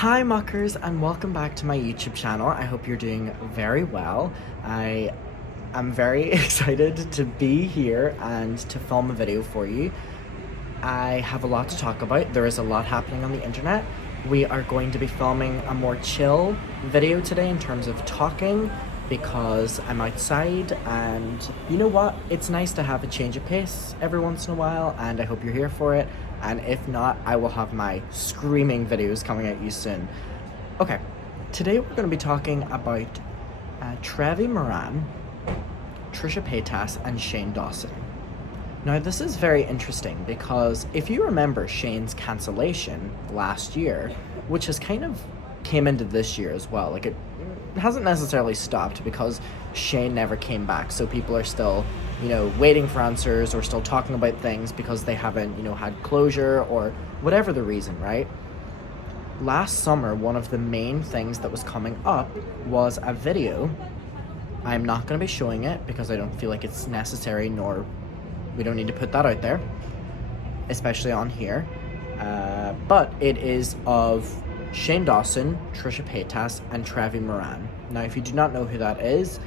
Hi muckers, and welcome back to my YouTube channel. I hope you're doing very well. I am very excited to be here and to film a video for you. I have a lot to talk about. There is a lot happening on the internet. We are going to be filming a more chill video today in terms of talking because I'm outside, and you know what? It's nice to have a change of pace every once in a while, and I hope you're here for it. And if not, I will have my screaming videos coming at you soon. Okay, today we're going to be talking about Trevi Moran, Trisha Paytas, and Shane Dawson. Now, this is very interesting because if you remember Shane's cancellation last year, which has kind of came into this year as well, like it hasn't necessarily stopped because Shane never came back, so people are still, waiting for answers or still talking about things because they haven't, had closure or whatever the reason, right? Last summer, one of the main things that was coming up was a video. I'm not going to be showing it because I don't feel like it's necessary, nor we don't need to put that out there, especially on here. But it is of Shane Dawson, Trisha Paytas, and Trevi Moran. Now, if you do not know who that is,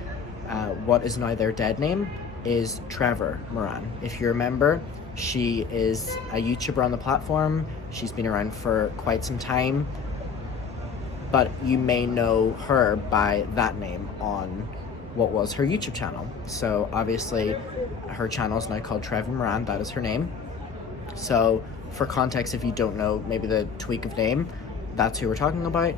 what is now their dead name is Trevor Moran. If you remember, she is a YouTuber on the platform. She's been around for quite some time, but you may know her by that name on what was her YouTube channel. So obviously her channel is now called Trevi Moran. That is her name. So for context, if you don't know maybe the tweak of name, that's who we're talking about.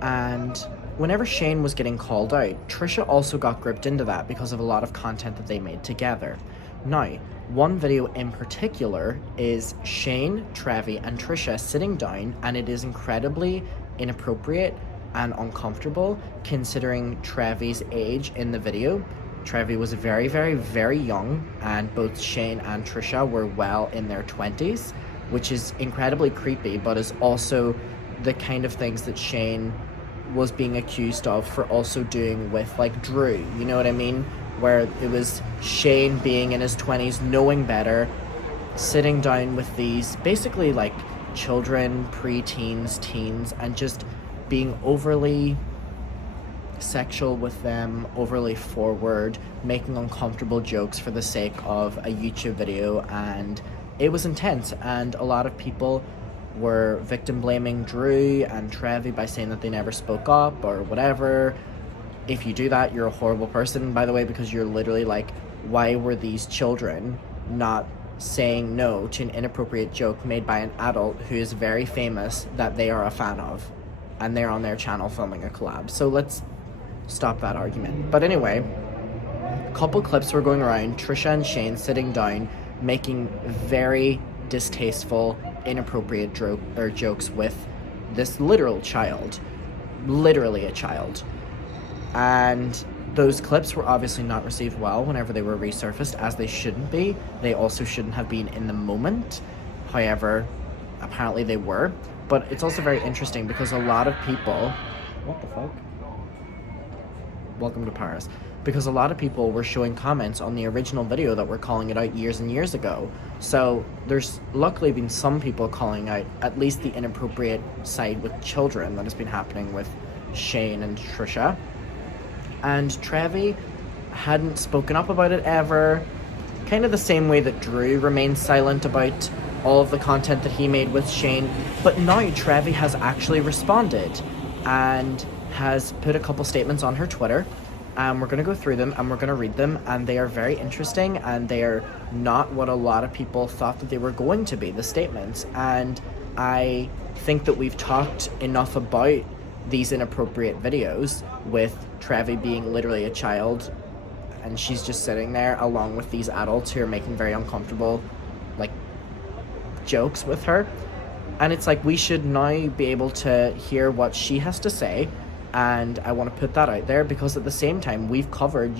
And whenever Shane was getting called out, Trisha also got gripped into that because of a lot of content that they made together. Now, one video in particular is Shane, Trevi, and Trisha sitting down, and it is incredibly inappropriate and uncomfortable considering Trevi's age in the video. Trevi was very, very, very young, and both Shane and Trisha were well in their 20s, which is incredibly creepy, but is also the kind of things that Shane was being accused of for also doing with like Drew, you know what I mean? Where it was Shane being in his 20s, knowing better, sitting down with these basically like children, pre-teens, teens, and just being overly sexual with them, overly forward, making uncomfortable jokes for the sake of a YouTube video, and it was intense. And a lot of people were victim blaming Drew and Trevi by saying that they never spoke up or whatever. If you do that, you're a horrible person, by the way, because you're literally like, why were these children not saying no to an inappropriate joke made by an adult who is very famous that they are a fan of, and they're on their channel filming a collab? So let's stop that argument. But anyway, a couple clips were going around, Trisha and Shane sitting down, making very distasteful, inappropriate jokes with this literal child, literally a child. And those clips were obviously not received well whenever they were resurfaced, as they shouldn't be. They also shouldn't have been in the moment. However, apparently they were. But it's also very interesting because a lot of people... What the fuck? Welcome to Paris. Because a lot of people were showing comments on the original video that were calling it out years and years ago. So there's luckily been some people calling out at least the inappropriate side with children that has been happening with Shane and Trisha. And Trevi hadn't spoken up about it ever, kind of the same way that Drew remained silent about all of the content that he made with Shane. But now Trevi has actually responded and has put a couple statements on her Twitter. We're going to go through them and we're going to read them, and they are very interesting, and they are not what a lot of people thought that they were going to be, the statements. And I think that we've talked enough about these inappropriate videos with Trevi being literally a child, and she's just sitting there along with these adults who are making very uncomfortable like jokes with her. And it's like, we should now be able to hear what she has to say. And I want to put that out there because at the same time, we've covered,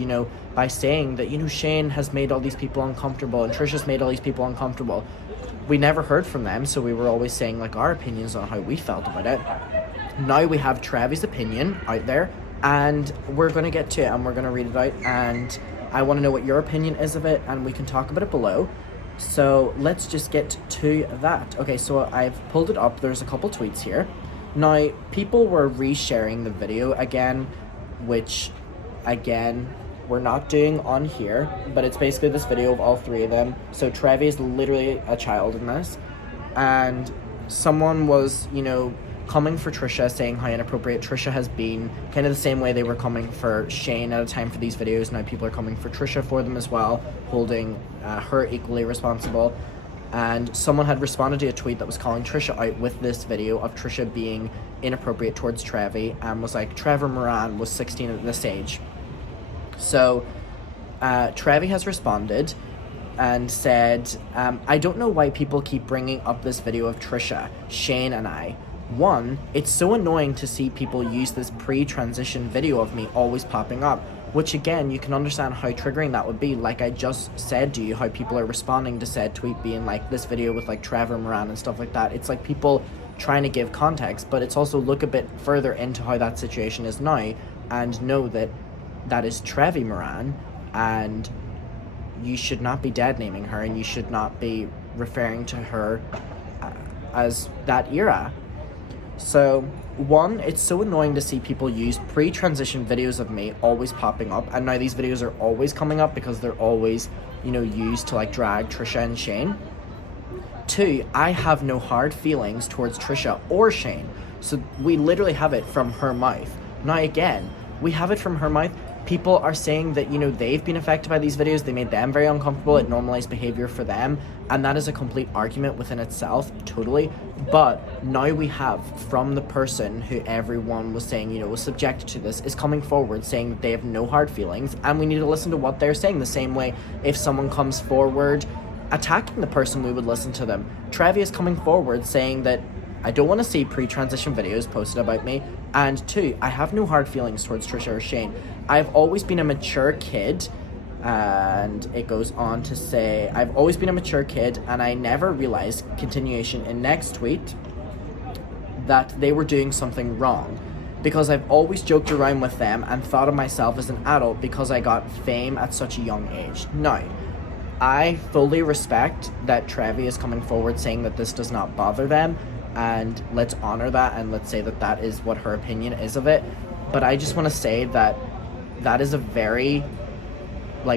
by saying that, Shane has made all these people uncomfortable and Trisha's made all these people uncomfortable. We never heard from them, so we were always saying like our opinions on how we felt about it. Now we have Trevi's opinion out there, and we're going to get to it and we're going to read it out, and I want to know what your opinion is of it, and we can talk about it below. So let's just get to that. Okay, so I've pulled it up. There's a couple tweets here. Now, people were resharing the video again, which, again, we're not doing on here, but it's basically this video of all three of them. So Trevi is literally a child in this, and someone was, coming for Trisha, saying how inappropriate Trisha has been, kind of the same way they were coming for Shane at a time for these videos. Now people are coming for Trisha for them as well, holding her equally responsible. And someone had responded to a tweet that was calling Trisha out with this video of Trisha being inappropriate towards Trevi, and was like, Trevor Moran was 16 at this age. So Trevi has responded and said, I don't know why people keep bringing up this video of Trisha, Shane and I. One, it's so annoying to see people use this pre-transition video of me always popping up, which again, you can understand how triggering that would be. Like I just said to you, how people are responding to said tweet being like this video with like Trevor Moran and stuff like that. It's like people trying to give context, but it's also look a bit further into how that situation is now and know that that is Trevi Moran, and you should not be dead naming her, and you should not be referring to her as that era. So, one, it's so annoying to see people use pre-transition videos of me always popping up, and now these videos are always coming up because they're always, used to like drag Trisha and Shane. Two, I have no hard feelings towards Trisha or Shane, so we literally have it from her mouth. Now again, we have it from her mouth. People are saying that, they've been affected by these videos, they made them very uncomfortable, it normalized behavior for them, and that is a complete argument within itself, totally. But now we have, from the person who everyone was saying, was subjected to this, is coming forward saying that they have no hard feelings, and we need to listen to what they're saying. The same way if someone comes forward attacking the person, we would listen to them. Trevi is coming forward saying that I don't want to see pre-transition videos posted about me, and two, I have no hard feelings towards Trisha or Shane. I've always been a mature kid, and it goes on to say, I've always been a mature kid, and I never realized, continuation in next tweet, that they were doing something wrong, because I've always joked around with them and thought of myself as an adult because I got fame at such a young age. Now, I fully respect that Trevi is coming forward saying that this does not bother them, and let's honor that, and let's say that that is what her opinion is of it. But I just want to say that that is a very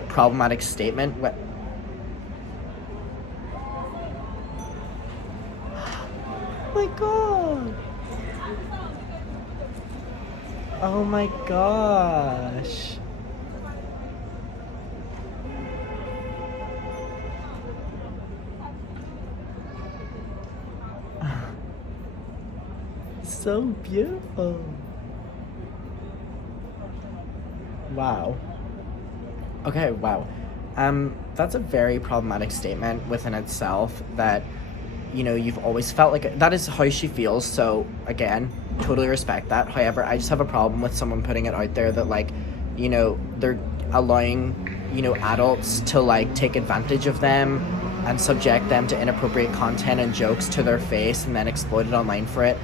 problematic statement. Oh my god, oh my gosh. So beautiful. Wow. Okay, wow. That's a very problematic statement within itself, that, you've always felt like that is how she feels. So again, totally respect that. However, I just have a problem with someone putting it out there that they're allowing, adults to take advantage of them and subject them to inappropriate content and jokes to their face and then exploit it online for it.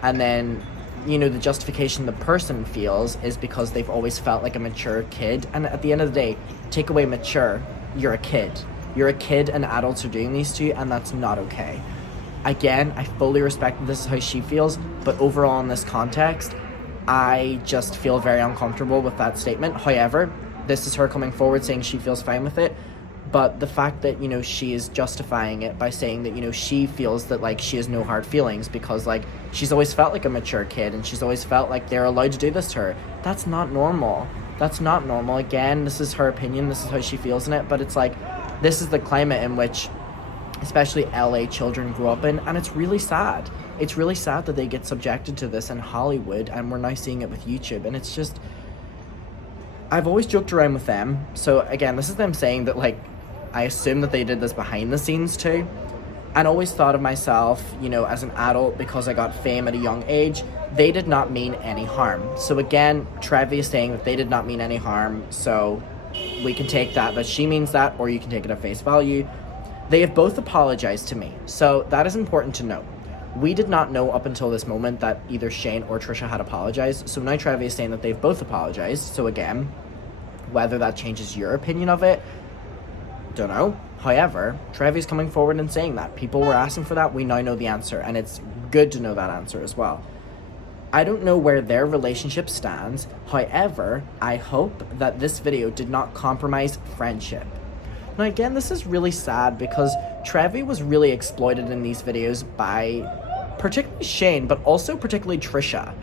And then, the justification the person feels is because they've always felt like a mature kid. And at the end of the day, take away mature, you're a kid. You're a kid, and adults are doing these to you, and that's not okay. Again, I fully respect that this is how she feels, but overall in this context, I just feel very uncomfortable with that statement. However, this is her coming forward saying she feels fine with it. But the fact that, she is justifying it by saying that, she feels that, she has no hard feelings because, she's always felt like a mature kid and she's always felt like they're allowed to do this to her. That's not normal. That's not normal. Again, this is her opinion. This is how she feels in it. But it's this is the climate in which, especially LA children grow up in. And it's really sad. It's really sad that they get subjected to this in Hollywood. And we're now seeing it with YouTube. And it's just, I've always joked around with them. So, again, this is them saying that, I assume that they did this behind the scenes too, and always thought of myself, as an adult because I got fame at a young age. They did not mean any harm. So again, Trevi is saying that they did not mean any harm, so we can take that she means that, or you can take it at face value. They have both apologized to me, so that is important to note. We did not know up until this moment that either Shane or Trisha had apologized, so now Trevi is saying that they've both apologized. So again, whether that changes your opinion of it, don't know. However, Trevi's coming forward and saying that. People were asking for that. We now know the answer. And it's good to know that answer as well. I don't know where their relationship stands. However, I hope that this video did not compromise friendship. Now again, this is really sad because Trevi was really exploited in these videos by particularly Shane, but also particularly Trisha.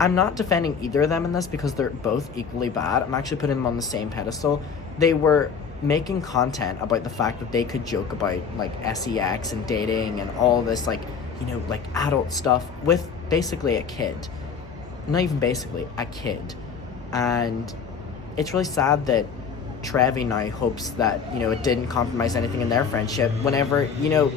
I'm not defending either of them in this because they're both equally bad. I'm actually putting them on the same pedestal. They were making content about the fact that they could joke about like sex and dating and all this like, you know, like adult stuff with basically a kid. Not even basically, a kid. And it's really sad that Trevi now hopes that, you know, it didn't compromise anything in their friendship whenever, you know,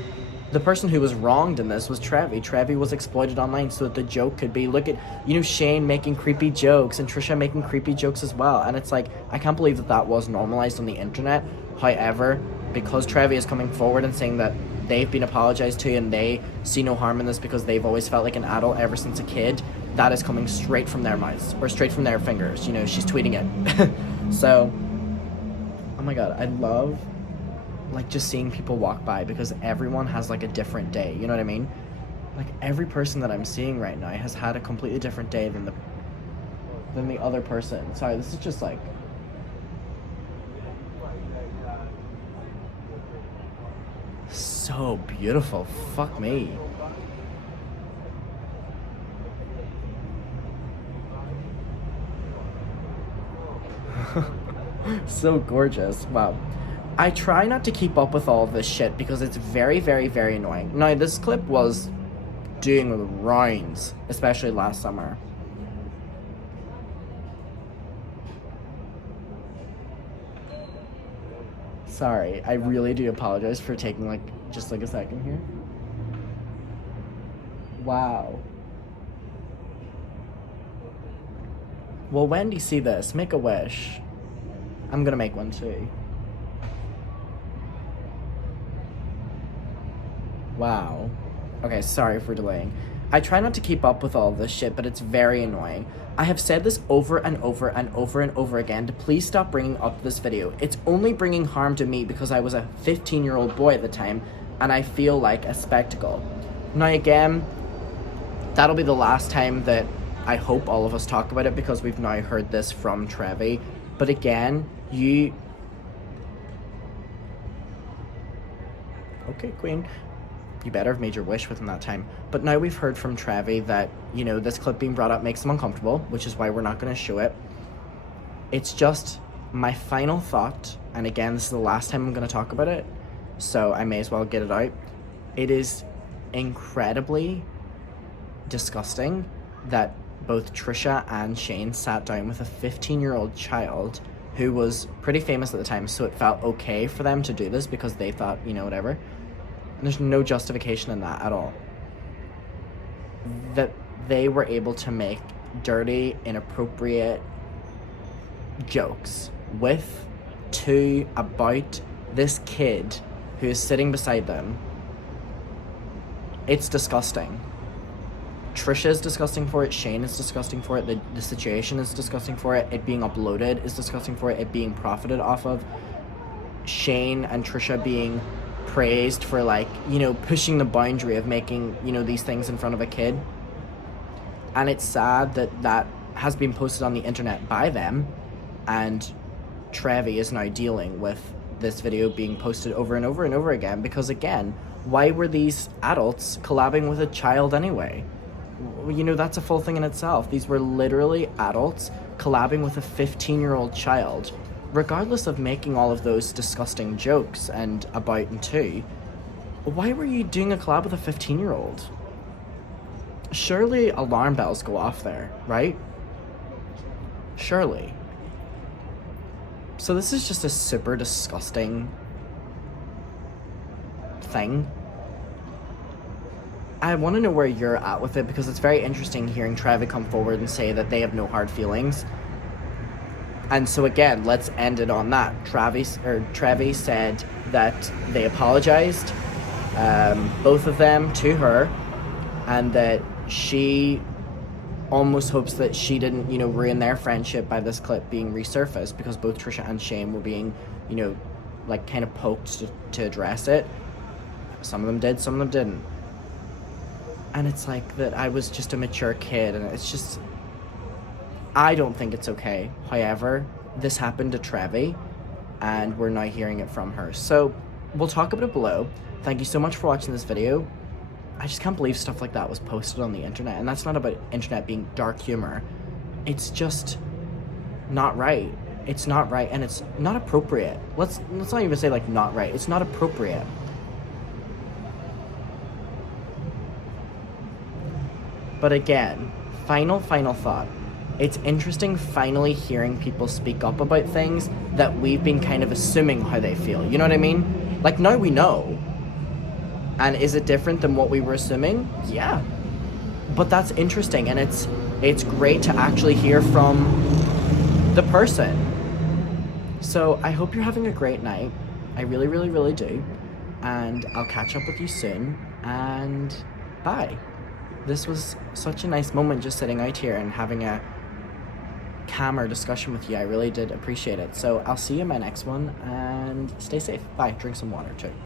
the person who was wronged in this was Trevi. Trevi was exploited online so that the joke could be, look at, you know, Shane making creepy jokes and Trisha making creepy jokes as well. And it's like, I can't believe that that was normalized on the internet. However, because Trevi is coming forward and saying that they've been apologized to and they see no harm in this because they've always felt like an adult ever since a kid, that is coming straight from their mouths or straight from their fingers. You know, she's tweeting it. So, oh my god, I love like just seeing people walk by because everyone has like a different day, you know what I mean? Like every person that I'm seeing right now has had a completely different day than the other person. Sorry, this is just like so beautiful. Fuck me. So gorgeous. Wow. I try not to keep up with all this shit because it's very, very, very annoying. Now, this clip was doing rounds, especially last summer. Sorry, I really do apologize for taking like just like a second here. Wow. Will Wendy see this? Make a wish. I'm gonna make one too. Wow. Okay, sorry for delaying. I try not to keep up with all this shit, but it's very annoying. I have said this over and over and over and over again to please stop bringing up this video. It's only bringing harm to me because I was a 15-year-old boy at the time, and I feel like a spectacle. Now again, that'll be the last time that I hope all of us talk about it because we've now heard this from Trevi. But again, you... Okay, Queen. You better have made your wish within that time. But now we've heard from Trevi that, you know, this clip being brought up makes him uncomfortable, which is why we're not going to show it. It's just my final thought, and again, this is the last time I'm going to talk about it, so I may as well get it out. It is incredibly disgusting that both Trisha and Shane sat down with a 15-year-old child who was pretty famous at the time, so it felt okay for them to do this because they thought, you know, whatever. There's no justification in that at all. That they were able to make dirty, inappropriate jokes about this kid who is sitting beside them. It's disgusting. Trisha is disgusting for it. Shane is disgusting for it. The situation is disgusting for it. It being uploaded is disgusting for it. It being profited off of. Shane and Trisha being praised for, like, you know, pushing the boundary of making, you know, these things in front of a kid. And it's sad that that has been posted on the internet by them, and Trevi is now dealing with this video being posted over and over and over again because, again, why were these adults collabing with a child anyway? You know, that's a full thing in itself. These were literally adults collabing with a 15-year-old child. Regardless of making all of those disgusting jokes and about and to, why were you doing a collab with a 15-year-old? Surely alarm bells go off there, right? Surely. So this is just a super disgusting thing. I want to know where you're at with it because it's very interesting hearing Trevi come forward and say that they have no hard feelings. And so again, let's end it on that. Trevi said that they apologized, both of them, to her, and that she almost hopes that she didn't, you know, ruin their friendship by this clip being resurfaced because both Trisha and Shane were being, you know, like kind of poked to address it. Some of them did, some of them didn't. And it's like that I was just a mature kid, and it's just, I don't think it's okay. However, this happened to Trevi, and we're now hearing it from her. So we'll talk about it below. Thank you so much for watching this video. I just can't believe stuff like that was posted on the internet, and that's not about internet being dark humor. It's just not right. It's not right, and it's not appropriate. Let's not even say like not right. It's not appropriate. But again, final thought. It's interesting finally hearing people speak up about things that we've been kind of assuming how they feel. You know what I mean? Like, now we know. And is it different than what we were assuming? Yeah. But that's interesting, and it's great to actually hear from the person. So I hope you're having a great night. I really, really, really do. And I'll catch up with you soon. And bye. This was such a nice moment just sitting out here and having a calmer discussion with you. I really did appreciate it. So I'll see you in my next one, and stay safe. Bye. Drink some water too.